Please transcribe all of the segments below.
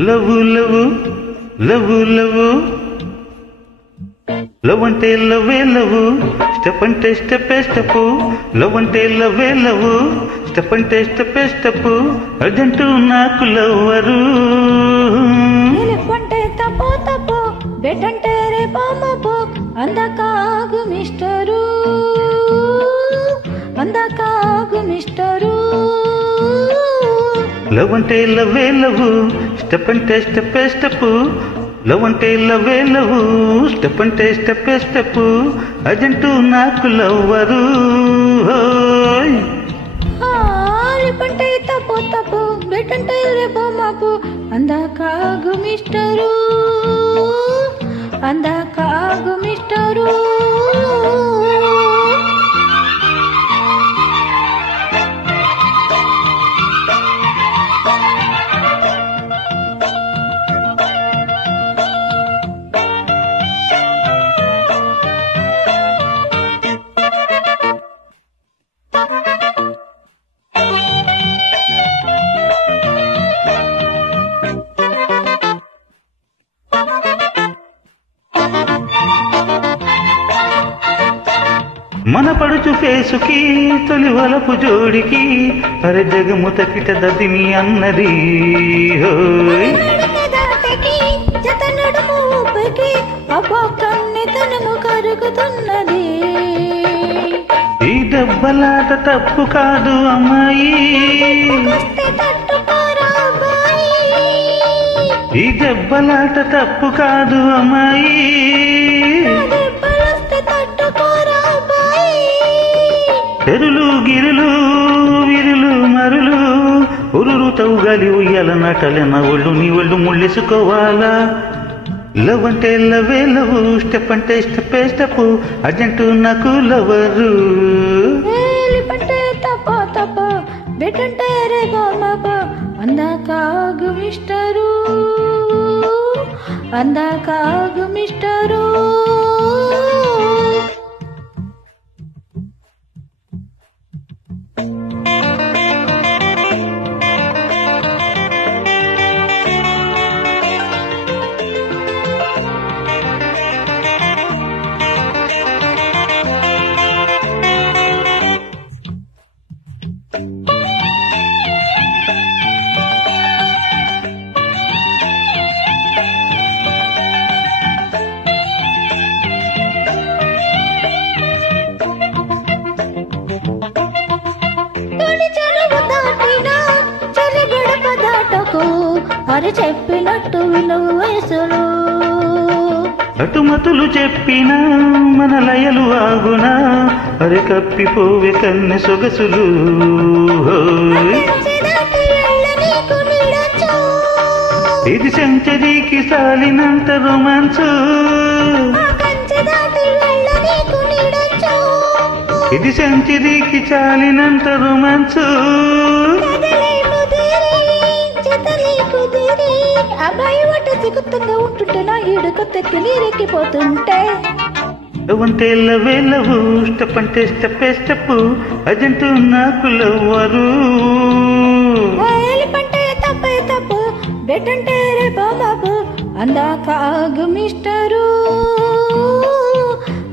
love love love love love అంటే లవ్వే love step అంటే step step love అంటే లవ్వే love step అంటే స్టెప్ స్టెప్ అర్జెంటు నాకు లవ్వరు అంటే తప్పు తప్పు బెడ్ అంటే రేపో మాపో అందకాగు మిస్టరు అందకాగు మిస్టరు లవ్ అంటే లవ్వే లవ్ స్టెప్ అంటే స్టెప్ స్టెప్ లవ్ అంటే లవ్వే లవ్ స్టెప్ అంటే స్టెప్ స్టెప్ అర్జెంటు నాకు లవ్వరు అంటే తప్పు తప్పు బెడ్ అంటే రేపో మాపో అందకాగు మిస్టరు అందకాగు మిస్టరు మన పడుచు ఫేసుకి తొలి వలపు జోడికి అరే జగము తకిట దదిని అన్నది ఈ దెబ్బలాట తప్పు కాదు అమ్మాయి ఈ దెబ్బలాట తప్పు కాదు అమ్మాయి తెరులు గిరులు విరులు మరులు ఉరురు తవ్వుగాలి ఉయ్యాల నటలెన ఒళ్ళు నీ ఒళ్ళు ముళ్ళేసుకోవాలా లవ్ అంటే లవే లవ్ స్టెప్ అంటే స్టెప్ స్టెప్ అర్జెంటు నాకు లవరు తప్ప తప్ప బెడ్ అంటే రేపో మాపో అందకాగు మిస్టరు అందకాగు మిస్టరు అరి చెప్పినట్టు విలువ వయసులు అటుమతులు చెప్పినా మన లయలు ఆగునా అరి కప్పిపోవే కన్నె సొగసులు ఇది సెంచరీకి సాలినంత రొమాన్స్ ఇది సెంచరీకి చాలినంత రొమాన్స్ అబ్బాయి వంట సిగుత్తంగా ఉంటుంటే నా ఈడుకు తెక్కి నీరెక్కిపోతుంటే లవ్ అంటే లవే లవ్ స్టెప్ అంటే స్టెప్ స్టెప్ అర్జెంటు నాకు లవ్వరు అంటే తప్పే తప్పు బెడ్ అంటే రేపో మాపో అందకాగు మిస్టరు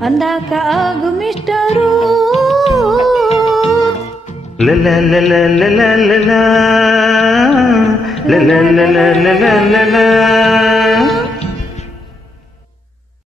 అందకాగు mister la la la la la la la la la la la la la la